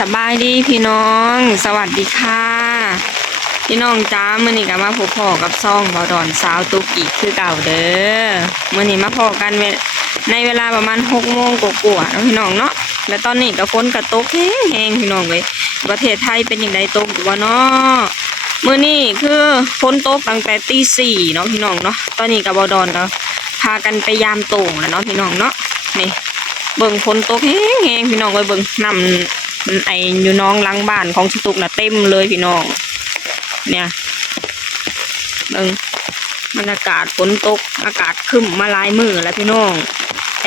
สบายดีพี่น้อง สวัสดีค่ะ พี่น้องจ้ามื่อนี้ก็มาพบพ่อกับซ่องบอดอนสาวตุกอีกคือเก่าเด้อมื่อนี้มาพอกันในเวลาประมาณหกโมงกว่าๆพี่น้องเนาะและตอนนี้ก็ฝนกระตกแห้งๆพี่น้องเลยประเทศไทยเป็นอย่างไรตกอยู่วะเนาะมื่อนี้คือฝนตกตั้งแต่ตีสี่เนาะพี่น้องเนาะตอนนี้กับบอดอนก็พากันไปยามโต่งแล้วเนาะพี่น้องเนาะนี่เบิ่งฝนตกแห้งๆพี่น้องเลยเบิ่งน้ำ ไออยู่น้องหลังบ้านของสตุกน่ะเต็มเลยพี่น้อง เนี่ยเบิ่งบรรยากาศฝนตก อากาศครึ้มมาลายมือแล้วพี่น้อง ไอ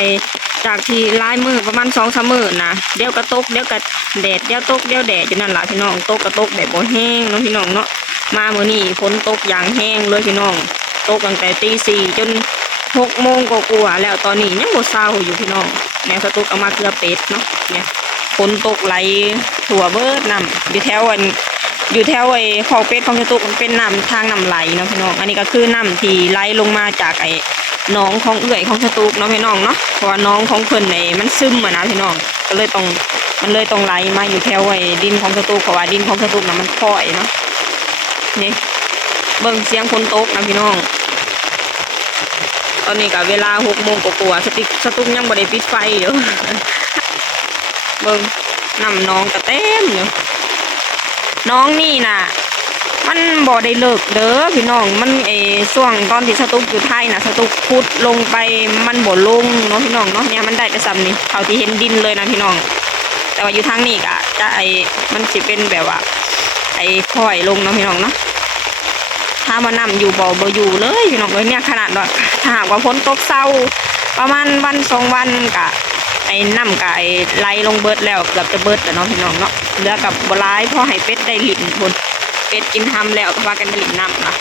จากที่ลายมือประมาณสองสามมือนะเดี๋ยวก็ตกเดี๋ยวก็แดดเดี๋ยวตกเดี๋ยวแดดอยู่นั่นแหละพี่น้องตกก็ตกแบบบ่แห้งเนาะพี่น้องเนาะมาเมื่อนี้ฝนตกอย่างแห้งเลยพี่น้องตกตั้งแต่ตีสี่จนหกโมงกว่าแล้วตอนนี้ยังบ่เศร้าอยู่พี่น้องแนวสตุกเอามาเกลือเป็ดเนาะเนี่ย ฝนตกไหลถั่วเบิดน้ำอยู่แถวอันอยู่แถวไอ้คลองเป็ดของสตุกมันเป็นน้ำทางน้ำไหลเนาะพี่น้องอันนี้ก็คือน้ำที่ไหลลงมาจากไอ้หน้องของเอื่อยของสตุกเนาะพี่น้องเนาะเพราะว่าน้องของเพิ่นไอ้มันซึมอะนะพี่น้องก็เลยต้องมันเลยต้องไหลมาอยู่แถวไอ้ดินของสตุกเพราะว่าดินของสตุกน่ะมันค่อยเนาะนี่เบิ่งเสียงฝนตกนะพี่น้องตอนนี้ก็เวลาหกโมงกว่าๆสติสตุ้งยังบ่ได้ปิดไฟอยู่ เบิงน้ำน้องก็เต็มอยู่น้องนี่น่ะ มันบ่ได้เลิกเด้อพี่น้องมันเออช่วงตอนที่สตุกอยู่ไทยน่ะสตุกพุดลงไปมันบ่ลงเนาะพี่น้องเนาะเนี่ยมันได้แต่ซ้ำนี่เท่าที่เห็นดินเลยนะพี่น้อง แต่ว่าอยู่ทางนี้ก็จะไอมันสิเป็นแบบว่า ไอ้ค่อยลงเนาะพี่น้องเนาะถ้ามานํอยู่บ่บ่อยู่เลยพี่น้องเอ้ยเนี่ยขนาดว่าถ้าหากว่าฝนตกเศร้าประมาณวันสองวันกะ ไอ้น้ำกะไอ้ไหลลงเบิดแล้วเกือบจะเบิดแล้วเนาะพี่น้องเนาะเหลือกับบลายพ่อให้เป็ดได้หลินบนเป็ดกินทำแล้วก็พากันไปหลินน้ำนะ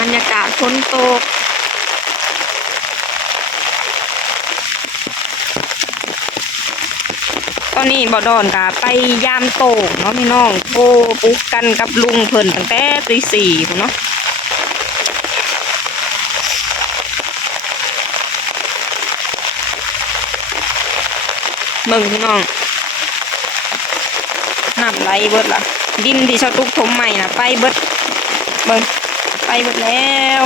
บรรยากาศฝนตกตอนนี้บ่ดอนกะไปยามโต่งเนาะพี่น้องโทรปลุกกันกับลุงเพิ่นตั้งแต่ตีสี่เนาะ เบิ่งพี่น้องน้ำไหลเบิดล่ะดินที่ชาวตุกถมใหม่น่ะไปเบิดเบิ่งไปเบิดแล้ว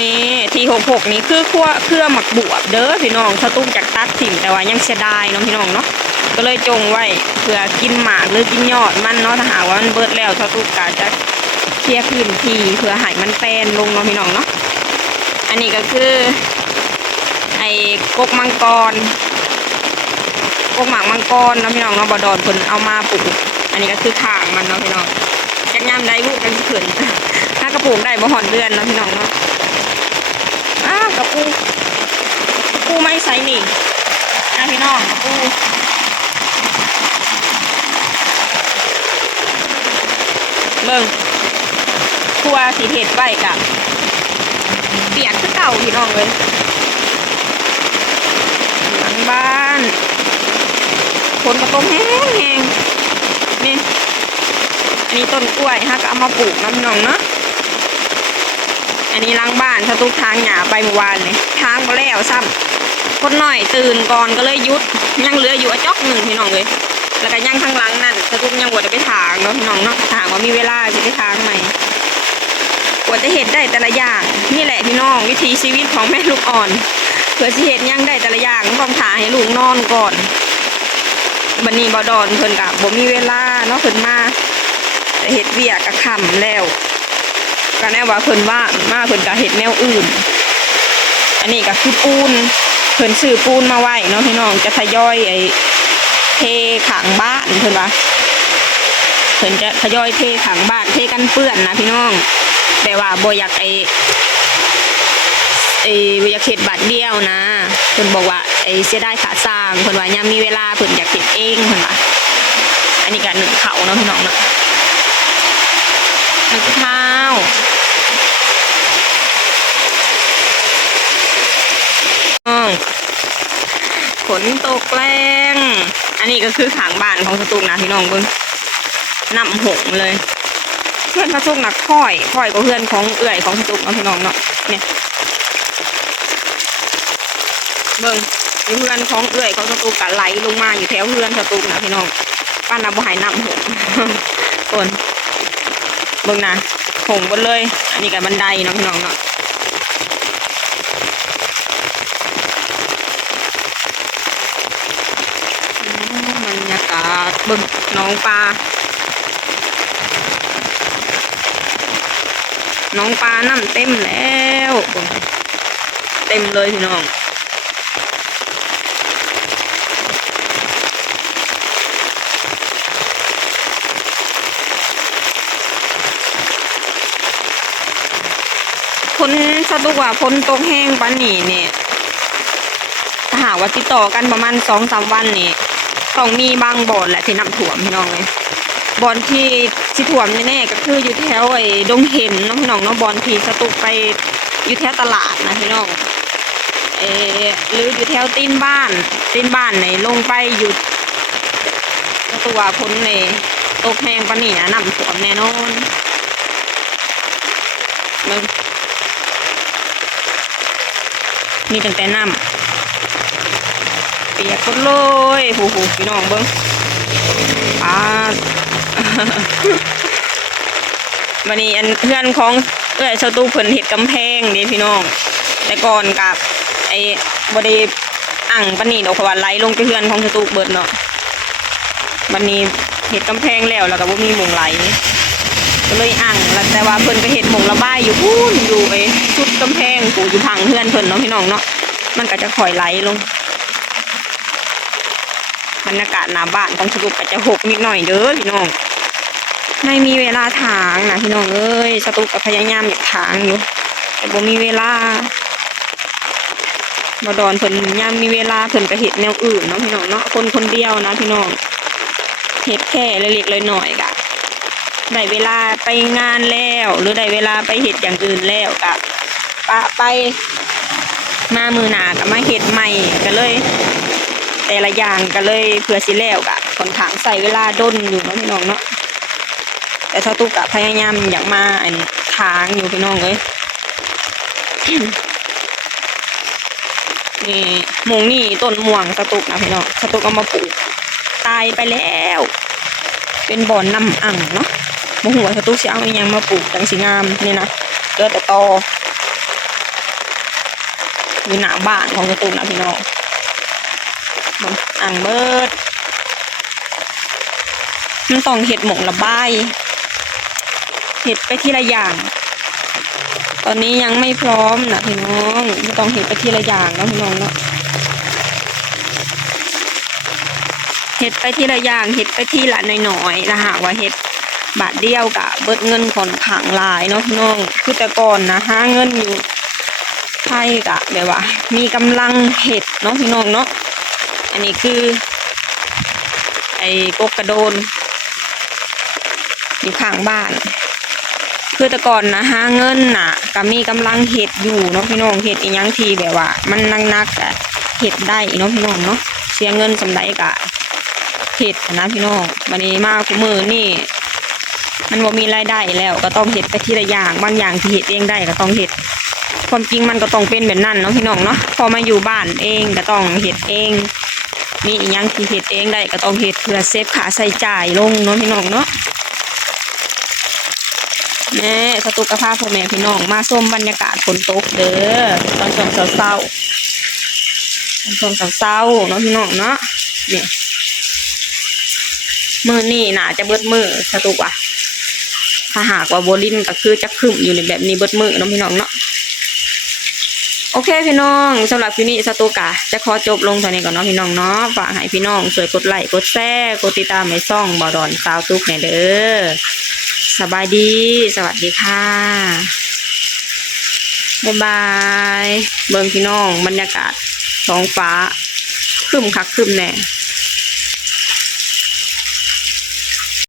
นี่ทีหกหกนี่คือขั้วเครือหมักบวบเด้อพี่น้องชาวตุกจากตัดถิ่มแต่ว่ายังเสียดายเนาะพี่น้องเนาะก็เลยจงไว้เพื่อกินหมากหรือกินยอดมันเนาะถ้าหากว่ามันเบิดแล้วชาวตุกกาจะ ลียร์พื้นที่เพื่อให้มันแปนลงเนาะพี่น้องเนาะอันนี้ก็คือ ไอ้กกมังกรกกหมากมังกรเนาะพี่น้องเนาะบอดอนเพิ่นเอามาปลูกอันนี้ก็คือข้างมันเนาะพี่น้องจักยามได้บุกันสิขึ้นถ้ากระปลูกได้บ่หอนเดือนเนาะพี่น้องเนาะอ้าวกระปูกระปูไม่ใส่นี่นะพี่น้องกระปูเบิ่ง ครัวสีเผ็ดไว้กับเปียกคือเก่าพี่น้องเลยหลังบ้านคนกระต้มแห้งแห้งนี่อันนี้ต้นกล้วยฮะก็เอามาปลูกนะพี่น้องเนาะอันนี้ล้างบ้านถ้าทุกทางหยาไปเมื่อวานเลยทางมาแล้วซ้ำคนหน่อยตื่นก่อนก็เลยหยุดยังเหลืออยู่อจอกหนึ่งพี่น้องเลยแล้วก็ยังข้างหลังนั่นถ้าทุกยังบวชไปถางเนาะพี่น้องเนาะถางว่ามีเวลาจะไปถางใหม่ กว่าจะเห็ดได้แต่ละอย่างนี่แหละพี่น้องวิถีชีวิตของแม่ลูกอ่อน เพื่อสิเห็ดยังได้แต่ละอย่างต้องถ่าให้ลูกนอนก่อนบันนี้บอดอนเพิ่นกะบ่มีเวลาเนาะเพิ่นมาแต่เห็ดเวียกกะคำแล้วก็แน่ว่าเพิ่นว่ามาเพิ่นกะเห็ดแนวอื่น อันนี้ก็คือปูนเพิ่นซื้อปูนมาไว้เนาะพี่น้องจะทยอยไอ้เทขางบ้านเพิ่นว่าเพิ่นจะทยอยเทขางบ้านเทกันเปื้อนนะพี่น้อง แต่ว่าบ่อยากไอไอบ่อยากเฮ็ดบาทเดียวนะเพิ่นบอกว่าไอเสียดายขาสร้างเพิ่นว่ายามมีเวลาเพิ่นอยากเฮ็ดเองเพิ่นว่าอันนี้ก็หนึ่งเขาเนาะพี่น้องเนาะหนึ่งข้าวอืมฝนตกแรงอันนี้ก็คือขางบ้านของสตูมนะพี่น้องเบิ่งน้ำหงเลย พื่อนพระสุกหนักค่อยค่อยก็เพื่อนของเอื่อยของสตุกเนาะพี่น้องเนาะเนี่ยเบิ่งอยู่เพื่อนของเอื่อยของสตุกกะไหลลงมาอยู่แถวเพื่อนสตุกนะพี่น้องป้านนับบ่หายน้ำหงคนเบิ่งนะหงบนเลย อันนี้กับบันไดเนาะพี่น้องเนาะมบรรยากาศเบิ่งน้องปลา น้องปลาน้ำเต็มแล้ว เต็มเลยพี่น้องพ้นสะดุกว่าพ้นตกแห้งปันนี่เนี่ย ถ้าหากว่าติดต่อกันประมาณสองสามวันนี่ต้องมีบางบ่อนแหละที่น้ำท่วมพี่น้องเลย บอนที่ที่ท่วมแน่ๆก็คืออยู่แถวไอ้ดงเห็นน้องพี่น้องเนาะบอนที่สตุกไปอยู่แถวตลาดนะพี่น้องเออหรืออยู่แถวตีนบ้านตีนบ้านไหนลงไปอยู่สตุกว่าพ้นในตกแห้งปันนี่นะน้ำท่วมแน่นอนมึงมีตั้งแต่น้ำเปียกหมดเลยหูหูพี่น้องเบิ้งอ่า วันนี้อันเพื่อนของเอ้อยสตูเพิ่นเห็ดกำแพงเด้พี่น้อง แต่ก่อนกับไอ้บไดีอ่างปนีดอกเพราะว่าไหลลงไปเพื่อนของสตูเบิดเนาะวันนี้เห็ดกำแพงแล้วแล้วก็บ่มีหมองไหลก็เลยอ่างแล้วแต่ว่าเพิ่นก็เห็ดหมองระบายอยู่พูนอยู่ไอ้ชุดกำแพงปูอยู่พังเพื่อนเพิ่นเนาะพี่น้องเนาะมันก็จะค่อยไหลลงบรรยากาศหน้าบ้านของสรุปก็จะหกนิดหน่อยเด้อพี่น้อง ไม่มีเวลาถางนะพี่น้องเอ้ยสตุกก็พยายามอยากถางอยู่ แต่บ่มีเวลาบ่ดอนเพิ่นยามมีเวลาเพิ่นก็เฮ็ดแนวอื่นเนาะพี่น้องเนาะคนคนเดียวนะพี่น้องเฮ็ดแค่เล็กๆน้อยกะได้เวลาไปงานแล้ว หรือได้เวลาไปเห็ดอย่างอื่นแล้วกับปะไปมามือหนากับมาเห็ดใหม่ก็เลย แต่ละอย่างก็เลยเพื่อสิแล้วกะค่อนข้างใส่เวลาด้นอยู่เนาะพี่น้องเนาะ แต่ถ้าตุกกะพยายามอยากมาอันทางอยู่พี่น้องเลยนี่หมงนี่ต้นม่วงสตุกนะพี่น้องสตุกเอามาปลูกตายไปแล้ว เป็นบ่อนน้ำอ่างเนาะโมหัวสตุกสิเอาอีหยังมาปลูกจังสิงามนี่นะเลือแต่ตออยู่หน้าบ้านของสตุกนะพี่น้องอนอ่างเบิดมันต้องเห็ดหมงระบาย ห็ดไปทีละอย่าง ตอนนี้ยังไม่พร้อมนะพี่น้องมันต้องเห็ดไปทีละอย่างเนาะพี่น้องเนาะเห็ดไปทีละอย่างเห็ดไปทีละหน่อยๆนะหากว่าเห็ดบาทเดียวกะเบิดเงินค่อนข้างหลายเนาะพี่น้องคือแต่ก่อนนะหาเงินอยู่ไทยกะแบบว่า มีกำลังเห็ดเนาะพี่น้องเนาะอันนี้คือ ไอ้กกกระโดนอยู่ข้างบ้าน คือแต่ก่อนนะหาเงินน่ะก็มีกำลังเห็ดอยู่เนาะพี่น้องเห็ดอีหยังทีแบบว่า มันนักๆอะเห็ดได้เนาะพี่น้องเนาะเสียเงินสำไรกะเห็ดนะพี่น้องวันนี้มาคุมือนี่ มันบ่มีรายได้แล้ว ก็ต้องเห็ดไปทีละอย่างบางอย่างที่เห็ดเองได้ก็ต้องเห็ดความจริงมันก็ต้องเป็นแบบนั้นเนาะพี่น้องเนาะพอมาอยู่บ้านเองก็ต้องเห็ดเอง มีอีกอย่างที่เห็ดเองได้ก็ต้องเห็ดเพื่อเซฟค่าใช้จ่ายลงเนาะพี่น้องเนาะ แม่สตุกภาพพ่อแม่พี่น้องมาส้มบรรยากาศฝนตกเด้อตอนช่วงเศร้าๆตอนช่วงเศร้าๆเนาะพี่น้องเนาะนี่มือนี่น่าจะเบิดมือสตุกอะถ้าหากว่าโบลินก็คือจะขึ้นอยู่ในแบบนี้เบิดมือเนาะพี่น้องเนาะโอเคพี่น้องสำหรับคลิปนี้สตุกะจะขอจบลงเท่านี้ก่อนเนาะพี่น้องเนาะฝากให้พี่น้องช่วยกดไลค์กดแชร์กดติดตามในช่องบอดอนสาวตุกเนี่ยเด้อ สบายดี สวัสดีค่ะ บ๊ายบาย เบิ่งพี่น้อง บรรยากาศท้องฟ้าครึมคักครึมแน่